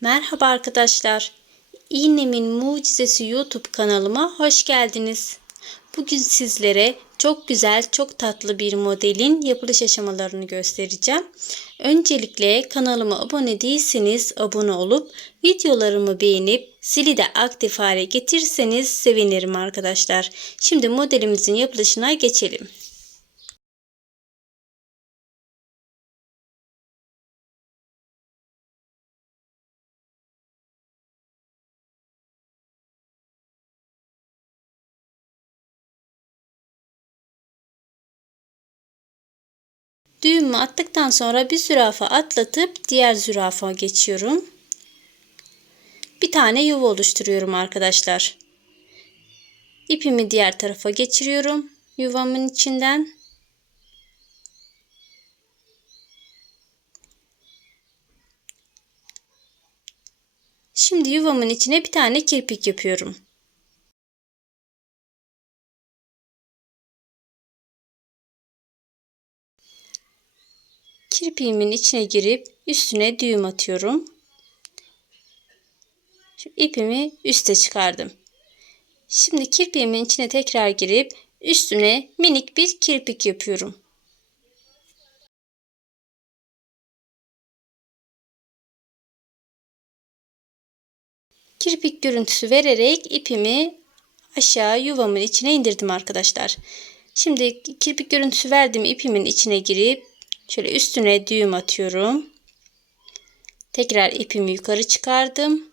Merhaba arkadaşlar. İğnemin Mucizesi YouTube kanalıma hoş geldiniz. Bugün sizlere çok güzel, çok tatlı bir modelin yapılış aşamalarını göstereceğim. Öncelikle kanalıma abone değilseniz abone olup videolarımı beğenip zili de aktif hale getirirseniz sevinirim arkadaşlar. Şimdi modelimizin yapılışına geçelim. Düğümü attıktan sonra bir zürafa atlatıp diğer zürafa geçiyorum. Bir tane yuva oluşturuyorum arkadaşlar. İpimi diğer tarafa geçiriyorum yuvamın içinden. Şimdi yuvamın içine bir tane kirpik yapıyorum. Kirpiğimin içine girip üstüne düğüm atıyorum. Şimdi ipimi üste çıkardım. Şimdi kirpiğimin içine tekrar girip üstüne minik bir kirpik yapıyorum. Kirpik görüntüsü vererek ipimi aşağı yuvamın içine indirdim arkadaşlar. Şimdi kirpik görüntüsü verdim ipimin içine girip Şöyle üstüne düğüm atıyorum. Tekrar ipimi yukarı çıkardım.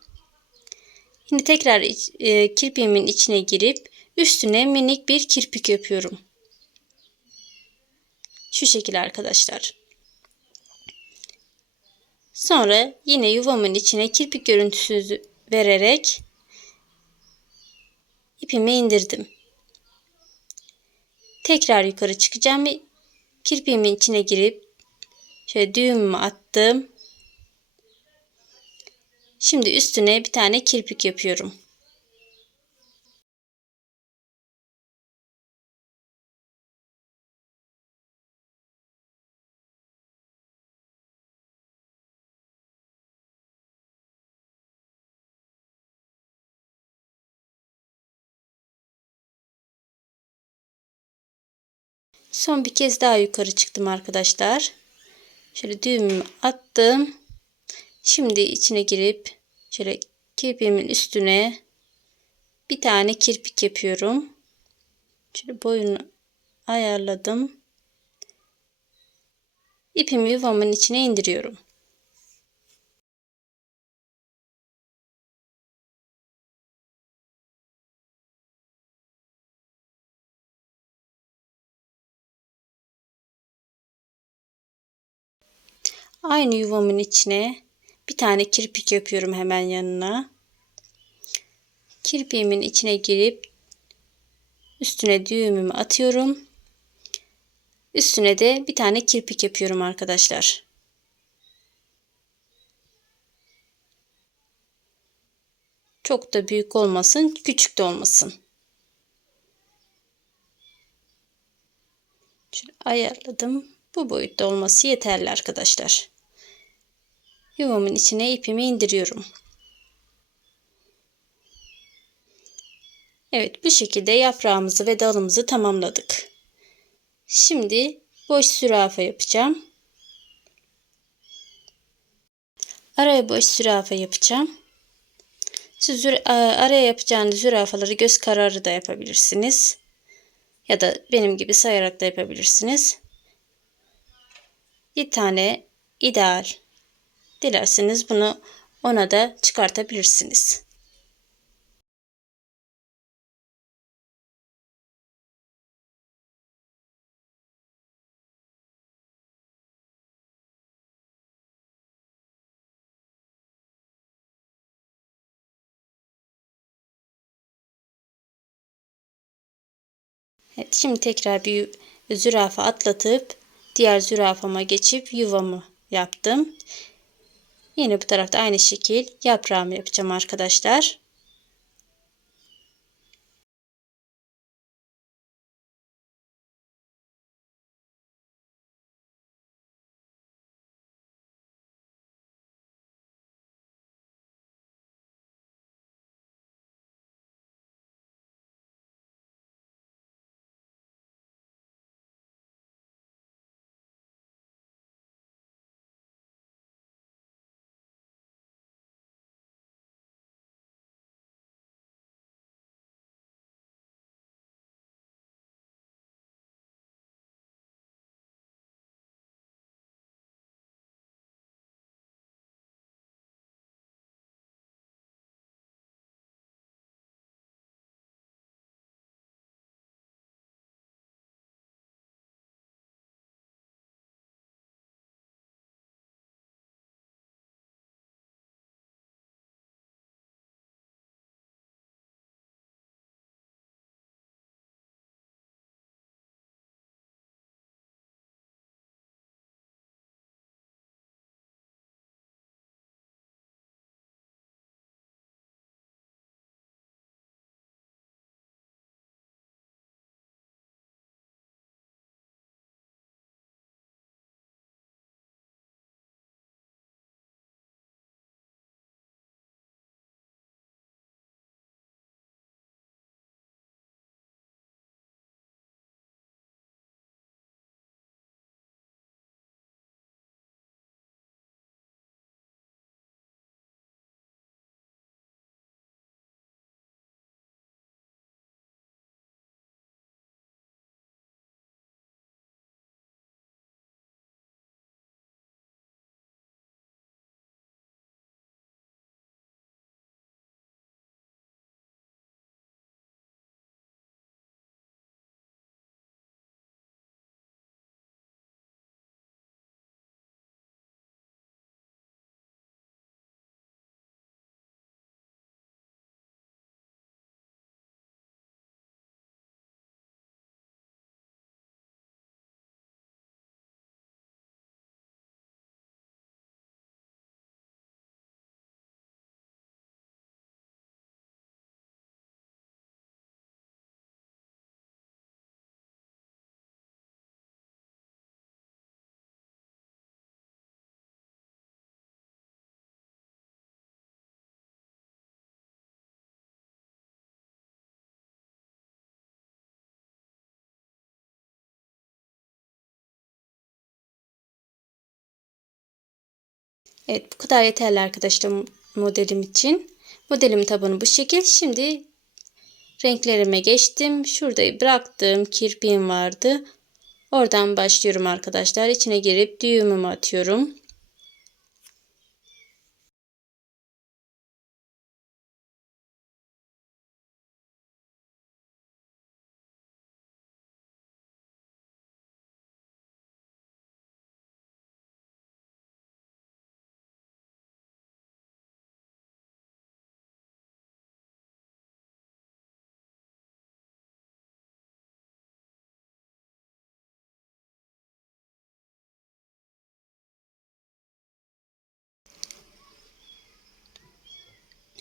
Şimdi tekrar e, kirpiğimin içine girip üstüne minik bir kirpik yapıyorum. Şu şekilde arkadaşlar. Sonra yine yuvamın içine kirpik görüntüsü vererek ipimi indirdim. Tekrar yukarı çıkacağım ve kirpiğimin içine girip Şöyle düğümümü attım. Şimdi üstüne bir tane kirpik yapıyorum. Son bir kez daha yukarı çıktım arkadaşlar. Şöyle düğümümü attım. Şimdi içine girip şöyle kirpiğimin üstüne bir tane kirpik yapıyorum. Şöyle boyunu ayarladım. İpimi yuvamın içine indiriyorum. Aynı yuvamın içine bir tane kirpik yapıyorum hemen yanına. Kirpiğimin içine girip üstüne düğümümü atıyorum. Üstüne de bir tane kirpik yapıyorum arkadaşlar. Çok da büyük olmasın, küçük de olmasın. Şöyle ayarladım. Bu boyutta olması yeterli arkadaşlar yuvamın içine ipimi indiriyorum. Evet bu şekilde yaprağımızı ve dalımızı tamamladık. Şimdi boş zürafa yapacağım. Araya boş zürafa yapacağım. Siz araya yapacağınız zürafaları göz kararı da yapabilirsiniz. Ya da benim gibi sayarak da yapabilirsiniz. Bir tane ideal Dilerseniz bunu ona da çıkartabilirsiniz. Evet, şimdi tekrar bir zürafa atlatıp diğer zürafama geçip yuvamı yaptım. Yine bu tarafta aynı şekil yaprağımı yapacağım arkadaşlar. Evet bu kadar yeterli arkadaşlar modelim için. Modelimin tabanı bu şekil. Şimdi renklerime geçtim. Şurada bıraktığım kirpiğim vardı. Oradan başlıyorum arkadaşlar. İçine girip düğümümü atıyorum.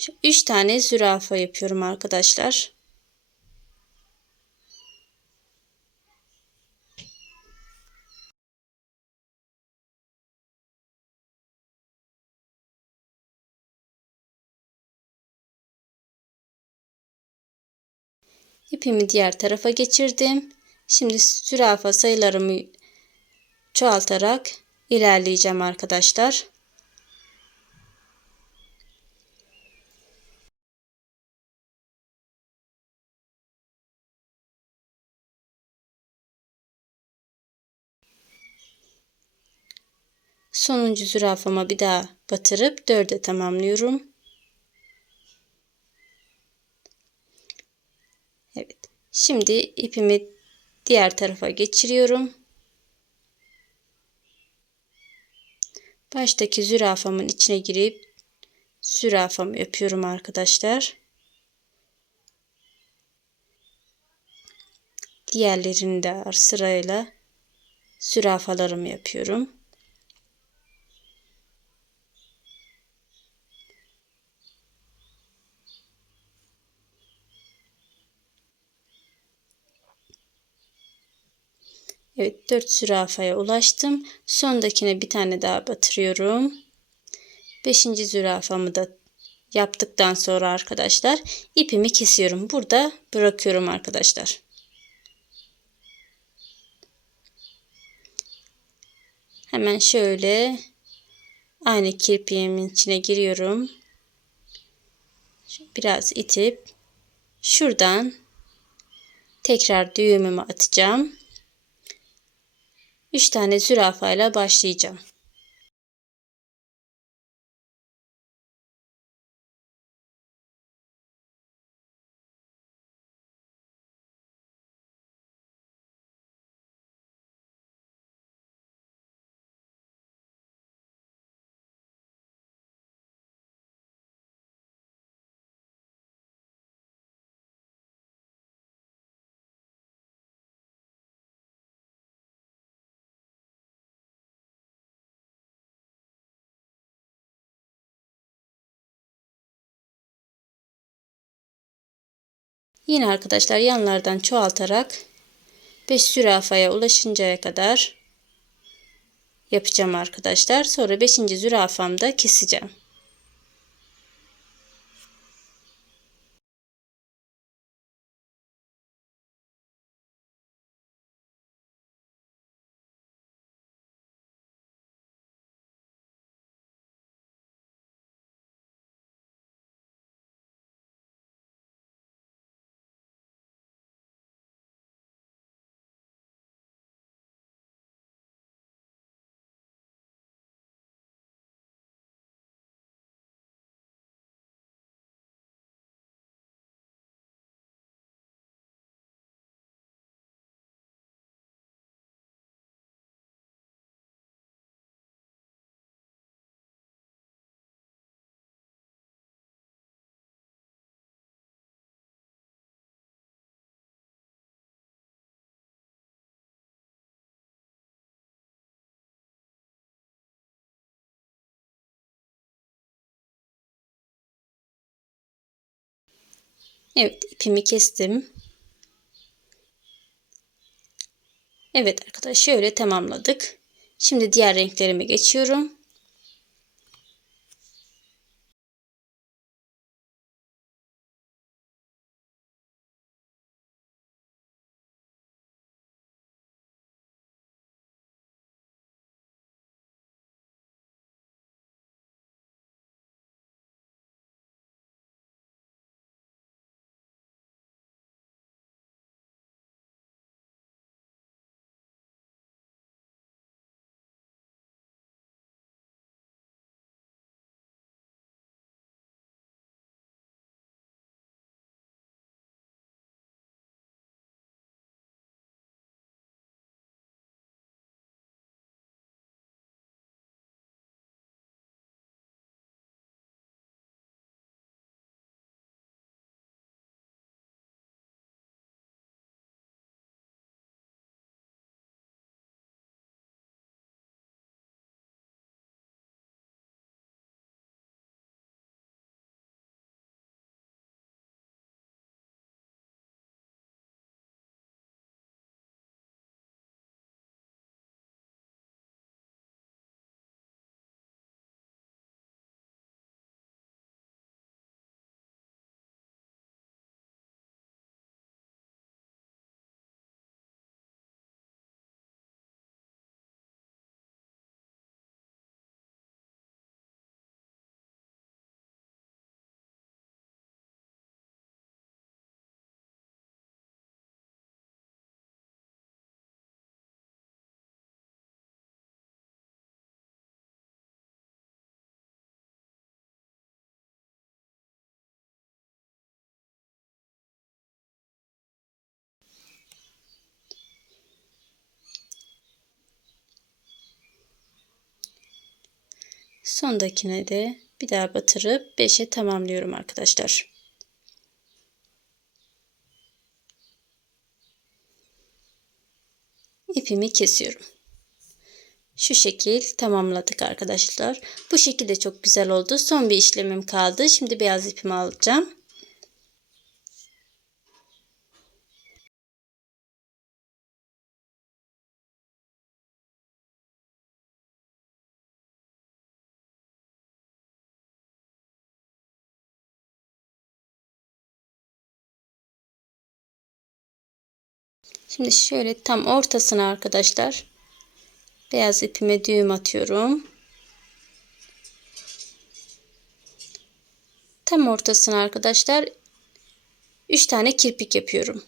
Şu üç tane zürafa yapıyorum arkadaşlar. İpimi diğer tarafa geçirdim. Şimdi zürafa sayılarımı çoğaltarak ilerleyeceğim arkadaşlar. Sonuncu zürafama bir daha batırıp dörde tamamlıyorum. Evet. Şimdi ipimi diğer tarafa geçiriyorum. Baştaki zürafamın içine girip zürafamı yapıyorum arkadaşlar. Diğerlerini de sırayla zürafalarımı yapıyorum. Evet 4 zürafaya ulaştım. Sondakine bir tane daha batırıyorum. 5. zürafamı da yaptıktan sonra arkadaşlar ipimi kesiyorum. Burada bırakıyorum arkadaşlar. Hemen şöyle aynı kirpiğimin içine giriyorum. Biraz itip şuradan tekrar düğümümü atacağım. 3 tane zürafayla başlayacağım. Yine arkadaşlar yanlardan çoğaltarak 5 zürafaya ulaşıncaya kadar yapacağım arkadaşlar. Sonra 5. zürafamda keseceğim. Evet ipimi kestim. Evet arkadaşlar şöyle tamamladık. Şimdi diğer renklerime geçiyorum. Sondakine de bir daha batırıp 5'e tamamlıyorum arkadaşlar. İpimi kesiyorum. Şu şekil tamamladık arkadaşlar. Bu şekilde çok güzel oldu. Son bir işlemim kaldı. Şimdi beyaz ipimi alacağım. Şimdi şöyle tam ortasına arkadaşlar beyaz ipime düğüm atıyorum. Tam ortasına arkadaşlar 3 tane kirpik yapıyorum.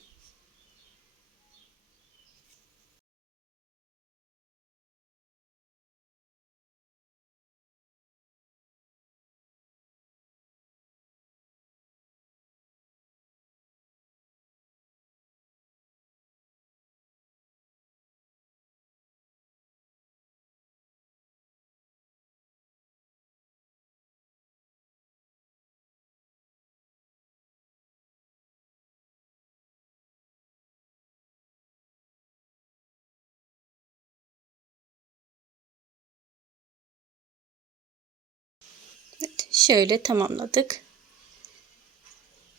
Şöyle tamamladık.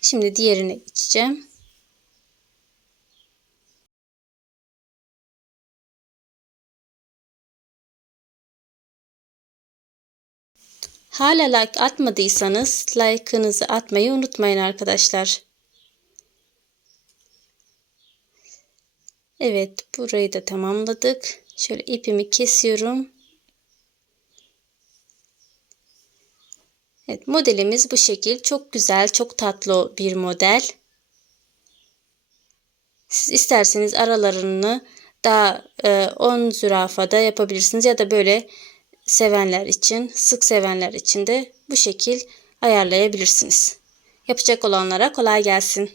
Şimdi diğerine geçeceğim. Hala like atmadıysanız like'ınızı atmayı unutmayın arkadaşlar. Evet burayı da tamamladık. Şöyle ipimi kesiyorum. Evet modelimiz bu şekil. Çok güzel, çok tatlı bir model. Siz isterseniz aralarını daha e, 10 zürafada yapabilirsiniz ya da böyle sevenler için, sık sevenler için de bu şekil ayarlayabilirsiniz. Yapacak olanlara kolay gelsin.